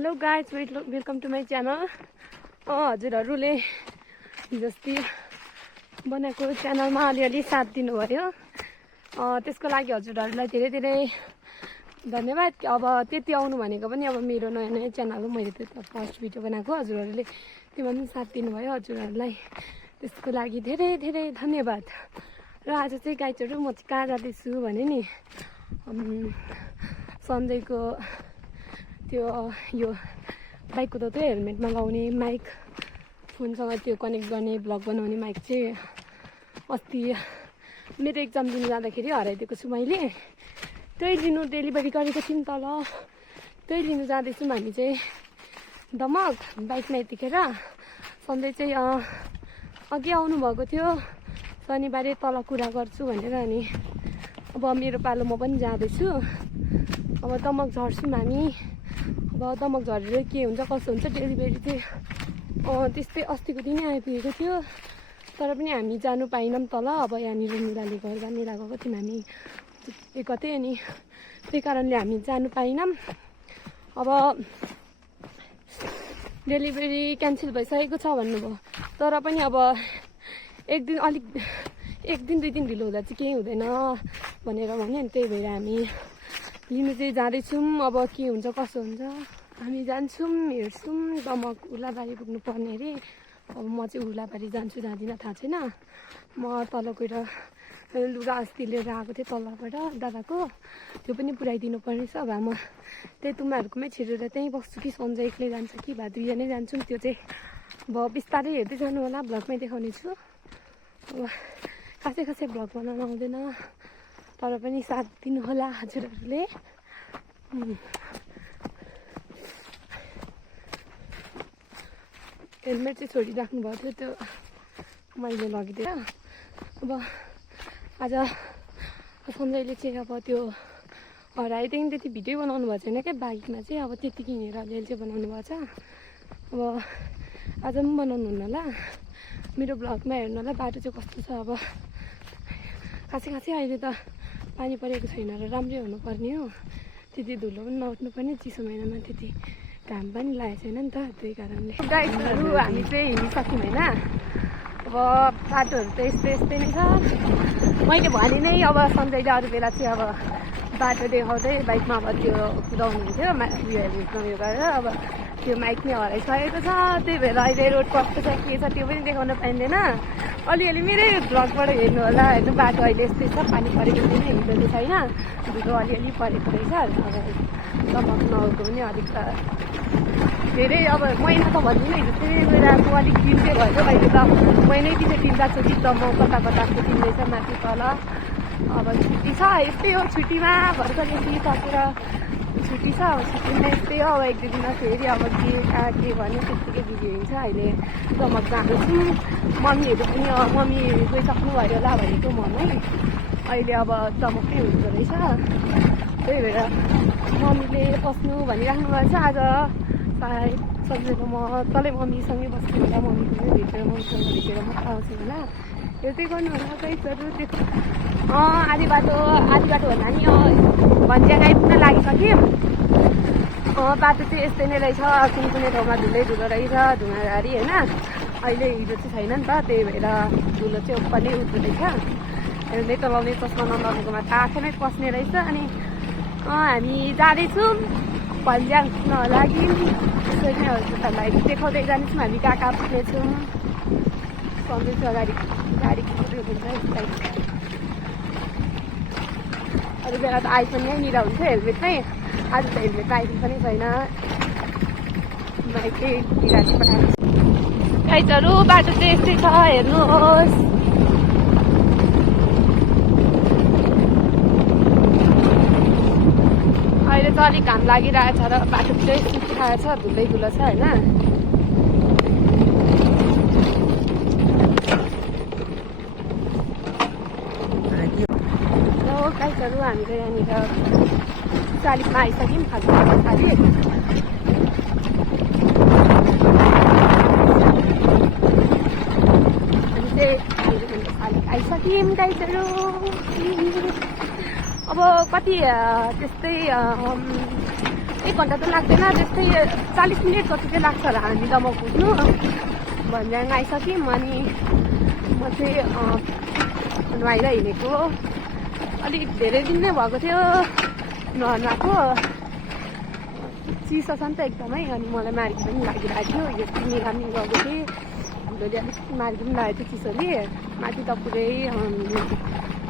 Hello guys welcome to my channel. हजुरहरूले हिजोस्ति बनाएको च्यानलमा अलिअलि साथ दिनुभयो, त्यसको लागि हजुरहरूलाई धेरै धेरै धन्यवाद। अब त्यति आउनु भनेको पनि अब मेरो नयाँ नयाँ च्यानल हो, मैले त्यो फर्स्ट भिडियो बनाएको, हजुरहरूले त्योमा पनि साथ दिनुभयो, हजुरहरूलाई त्यसको लागि धेरै धेरै धन्यवाद। र आज चाहिँ गाइजहरू म चाहिँ कहाँ जाँदैछु भने नि सन्जयको त्यो यो बाइक कुदाउँदै हेलमेटमा लाउने माइक फोनसँग त्यो कनेक्ट गर्ने ब्लग बनाउने माइक चाहिँ अस्ति मेरो एक्जाम दिनु जाँदाखेरि हराइदिएको छु मैले। त्यही लिनु डेलिभरी गरेको थियौँ तल, त्यही लिनु जाँदैछौँ हामी चाहिँ दमक बाइकमा। यतिखेर सन्जय चाहिँ अघि आउनुभएको थियो, शनिबारे तल कुरा गर्छु भनेर। अनि अब मेरो पालो म पनि जाँदैछु, अब दमक झर्छौँ हामी। अब दमक झरेर के हुन्छ कसो हुन्छ डेलिभरी चाहिँ त्यस्तै अस्तिको दिनै आइपुगेको थियो, तर पनि हामी जानु पाइनौँ तल। अब यहाँनिर निराले घर जाने लागेको थियौँ हामी एकतै, अनि त्यही कारणले हामी जानु पाइनौँ। अब डेलिभरी क्यान्सल भइसकेको छ भन्नुभयो, तर पनि अब एक दिन दुई दिन ढिलो हुँदा चाहिँ केही हुँदैन भनेर भन्यो। अनि त्यही भएर हामी लिनु चाहिँ जाँदैछौँ। अब के हुन्छ कसो हुन्छ हामी जान्छौँ, हेर्छौँ। दमक उर्लाबारी पुग्नु पर्ने अरे। अब म चाहिँ उर्लाबारी जान्छु जाँदिनँ थाहा छैन। म तल गएर लुगा अस्ति लिएर आएको थिएँ तलबाट दादाको, त्यो पनि पुऱ्याइदिनु पर्नेछ। अब म त्यही तुम्हाहरूकोमै छिरेर त्यहीँ बस्छु कि सन्जय एक्लै जान्छ कि भए दुईजनै जान्छौँ, त्यो चाहिँ अब बिस्तारै हेर्दै जानु होला, भ्लगमै देखाउने छु। अब खासै भ्लग बनाउनु आउँदैन, तर पनि साथ दिनु होला हजुरहरूले। हेलमेट चाहिँ छोडिराख्नु भएको थियो, त्यो मैले लगिदिएर। अब आज सन्जयले चाहिँ अब त्यो हराएदेखि त्यति भिडियो बनाउनु भएको छैन क्या बाइकमा चाहिँ, अब त्यति किनेर अलिअलि चाहिँ बनाउनु भएको छ। अब आज पनि बनाउनु हुन्न होला, मेरो भ्लगमा हेर्नु होला बाटो चाहिँ कस्तो छ। अब खासै अहिले त पानी परेको छैन र राम्रै हुनुपर्ने हो, त्यति धुलो पनि नउठ्नु पर्ने। चिसो महिनामा त्यति घाम पनि लागेको छैन नि त, त्यही कारणले। गाइजहरू हामी चाहिँ हिँडिसक्यौँ होइन। अब बाटोहरू त यस्तै नै छ, मैले भने नै। अब सन्जयले अरू बेला चाहिँ अब बाटो देखाउँदै बाइकमा अब त्यो कुदाउनु हुन्थ्यो उयो हेर्नु उयो गरेर, अब त्यो माइक नै हराइसकेको छ। त्यही भएर अहिले रोड कस्तो छ के छ त्यो पनि देखाउन पाइँदैन। अलिअलि मेरै भ्लगबाट हेर्नु होला होइन। बाटो अहिले यस्तै छ, पानी परेको छैन, हिँड्नु छैन, धुलो अलिअलि परेको रहेछ। अब दमक नआएको पनि अलिक त धेरै, अब महिना त भन्दिनँ, हिजो चाहिँ गएर आएको अलिक दिन चाहिँ भयो। अहिले त महिनै पछि तिनवटाचोटि दमक कताको किन्दैछ माथि तल। अब छुट्टी छ, यस्तै हो छुट्टीमा भर्खर यति सकेर छुट्टी छ। अब छुट्टीमा यस्तै हो, अब एक दुई दिनमा फेरि अब के भन्यो त्यत्तिकै भिडियो हिँड्छ। अहिले दमक जाँदैछौँ, मम्मीहरू पनि मम्मी गइसक्नुभयो होला भनेको मम्मी अहिले अब दमकै हुँदो रहेछ। त्यही भएर मम्मीले बस्नु भनिराख्नु भएको छ। आज सायद सन्जयको म तलै मम्मीसँगै बस्नु होला, मम्मीको पनि भेटेर मम्मीसँग भेटेर म आउँछु होला, हेर्दै गर्नु होला गाइजहरू। त्यो आधी बाटो भन्दा नि भन्ज्याङ आइपुग्न लागिसक्यौँ। बाटो चाहिँ यस्तै नै रहेछ, कुनै ठाउँमा धुलो रहेछ, धुवा गाडी होइन। अहिले हिजो चाहिँ छैन नि त, त्यही भएर धुलो चाहिँ ओप्पनै उठ्दो रहेछ। हेलमेट लाउने चस्मा नलाउनेकोमा त आँखामै पस्ने रहेछ। अनि हामी जाँदैछौँ भन्ज्याङ पुग्न लागि, त्यसरी नै हजुरहरूलाई देखाउँदै जानेछौँ हामी कहाँ पुग्नेछौँ। सन्देश अगाडि गाडी कुदाउँदै हुन्छ बाइक, अरू बेला त आइ पनि यहीँनिर हुन्छ हेलमेटमै, आज त हेलमेटमा आइपुग्नु पनि छैन, बाइकै बिगारी पठाएको। गाइजहरू बाटो चाहिँ यस्तै छ हेर्नुहोस्। अहिले त अलिक घाम लागिरहेको छ र बाटो चाहिँ सुकिरहेको छ, धुलो छ होइन। गाइजहरू हामी त यहाँनिर शालिगमा आइसक्यौँ, फाल्टु शालिग। हामी चाहिँ शालिग आइसक्यौँ गाइजहरू। अब कति त्यस्तै 1 घन्टा त लाग्दैन, त्यस्तै 40 मिनट जति चाहिँ लाग्छ होला हामीसम्म पुग्नु। भन्ज्याङ आइसक्यौँ। अनि म चाहिँ नुहाएर हिँडेको। अलिक धेरै दिन नै भएको थियो नुहाएको। चिसो छ नि त एकदमै। अनि मलाई मार्गी पनि लागिरहेको थियो। यो निकाल्ने गएको थिएँ, हिलोले अलिक मार्गी पनि लागेको थियो चिसोले। माथि त पुरै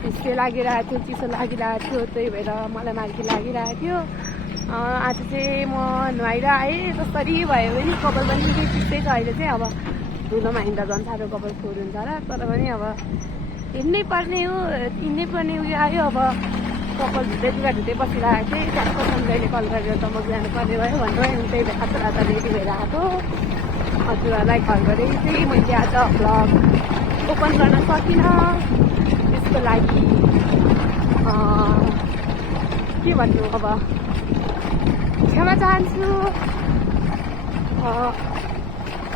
हिस्से लागिरहेको थियो, चिसो लागिरहेको थियो, त्यही भएर मलाई मार्गी लागिरहेको थियो। आज चाहिँ म नुहाएर आएँ। जसरी भयो भने कपाल पनि निकै चिस्दै छ अहिले चाहिँ। अब धुलोमा हिँड्दा झन् साह्रो कपाल फोहोर हुन्छ र, तर पनि अब हिँड्नै पर्ने हो, हिँड्नै पर्ने उयो आयो। अब कपाल धुँदै लुगा धुँदै बसिरहेको थिएँ। ट्याक्क सन्जयले कल गरेर त म जानुपर्ने भयो भन्नु, त्यही भएर रात रेडी भएर आएको। हजुरहरूलाई कल गरेँ चाहिँ मैले आज भ्लग ओपन गर्न सकिनँ। त्यसको लागि के भन्नु, अब क्षमा चाहन्छु।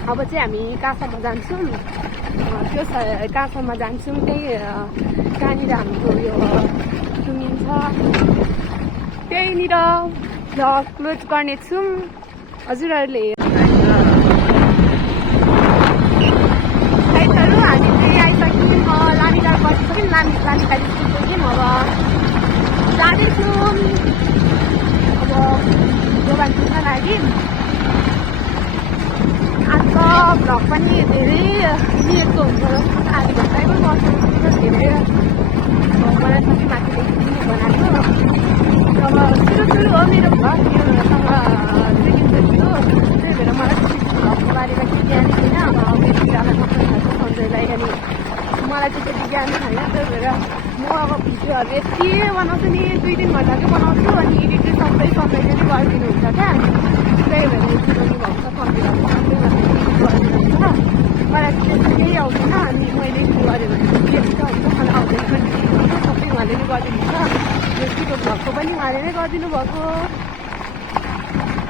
अब चाहिँ हामी कहाँसम्म जान्छौँ, त्यो कहाँसम्म जान्छौँ त्यही कहाँनिर हाम्रो यो सुनिन्छ त्यहीँनिर भ्लग क्लोज गर्नेछौँ। हजुरहरूले साइडहरू हामी चाहिँ आइसक्यौँ। लामिटार बसिसक्यौँ। लामिटार स्कुल पुग्यौँ। अब जाँदैछौँ अब दोकान पुग्न लागि। आज भ्लग पनि धेरै नियतको हुन्छ जस्तो आधी घन्टै पनि बस्नु धेरै। मलाई साथी माथिदेखि बनाएको। अब सुरु हो मेरो भ्लग, योसँग सेकेन्ड थियो। त्यही भएर मलाई भ्लगको बारेमा केही ज्ञान छैन। अब मेरो कुरालाई मात्रै थाहा छ सन्जयलाई, अनि मलाई चाहिँ त्यति ज्ञान छैन। त्यही भएर म अब भिडियोहरू यति बनाउँछु नि, 2-3 घन्टाकै बनाउँछु। अनि एडिट चाहिँ सबै सन्जयले नै गरिदिनुहुन्छ क्या। त्यही भएर सिकाउनु भएको छ सन्जयलाई, गरिदिनुहुन्छ। मलाई चाहिँ त्यस्तो केही आउँदैन। अनि मैले गऱ्यो भने के हुन्छ मलाई आउँदैन पनि, सबै उहाँले नै गरिदिनुहुन्छ। यो छिटो भ्लगको पनि उहाँले नै गरिदिनु भएको।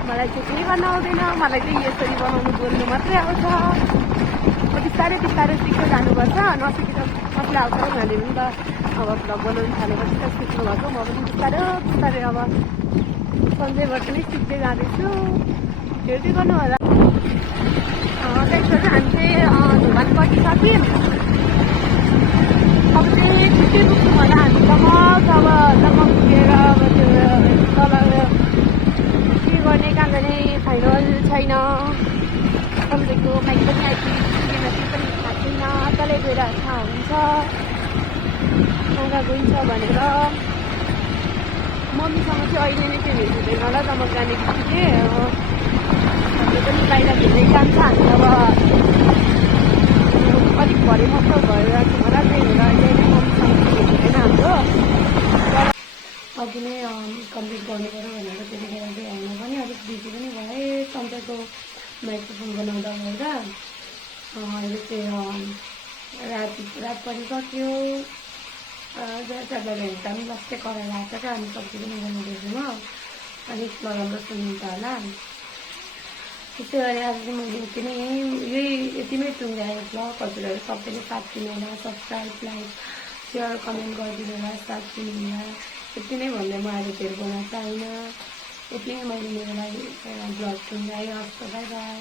मलाई चाहिँ केही गर्न आउँदैन। मलाई चाहिँ यसरी बनाउनु बोल्नु मात्रै आउँछ। बिस्तारै बिस्तारै सिक्दै जानुपर्छ। नसिकेर कसले आउँछ उहाँले पनि त अब भ्लग बनाउनु थालेपछि त सिक्नु भएको। म पनि बिस्तारै बिस्तारै अब सन्जयबाट नै सिक्दै जाँदैछु। हेर्दै गर्नु होला। त्यसपछि हामी चाहिँ धुमान बसिसक्यौँ। अब चाहिँ छिट्टै पुग्छौँ होला हामीसम्म। अब पुगेर अब त्यो तल के गर्ने कहाँ जाने फाइनल छैन। तपाईँको माइक पनि आइपुगेन, त्यो पनि थाहा छैन। तलै गएर थाहा हुन्छ कहाँ गइन्छ भनेर। मम्मीसँग चाहिँ अहिले नै त्यो भेट्दैन होला त म जाने बित्तिकै। हाम्रो पनि बाहिर धेरै काम छ। हामी अब अलिक भरे मात्र भएर होला। त्यही भएर अहिले नै मम्मीसँग भेट्दैन हाम्रो। अघि नै कम्प्लिट गर्नु पऱ्यो भनेर त्यतिखेर चाहिँ होइन पनि अलिक बिजी पनि भएँ सन्जयको माइक्रोफोन बनाउँदा भएर। अहिले चाहिँ रात परिसक्यो। ज्यादा हेर्दा पनि बस्दै कराएर आएको छ क्या। अनि सब्जी पनि बनाउँदैछौँ। अलिक नराम्रो सुनिन्छ होला। त्यसै गरी आज चाहिँ मैले यतिमै टुङ्ग्याएँ भ्लग। हजुरहरू सबैले साथ दिनु होला, सब्सक्राइब, लाइक, सेयर, कमेन्ट गरिदिनु होला, साथ दिनु होला। यति नै भन्दै म आज धेरै बनाउन चाहिनँ। यति नै मैले मेरो लागि भ्लग टुङ्ग्याएँ। हस्, बाई बाई।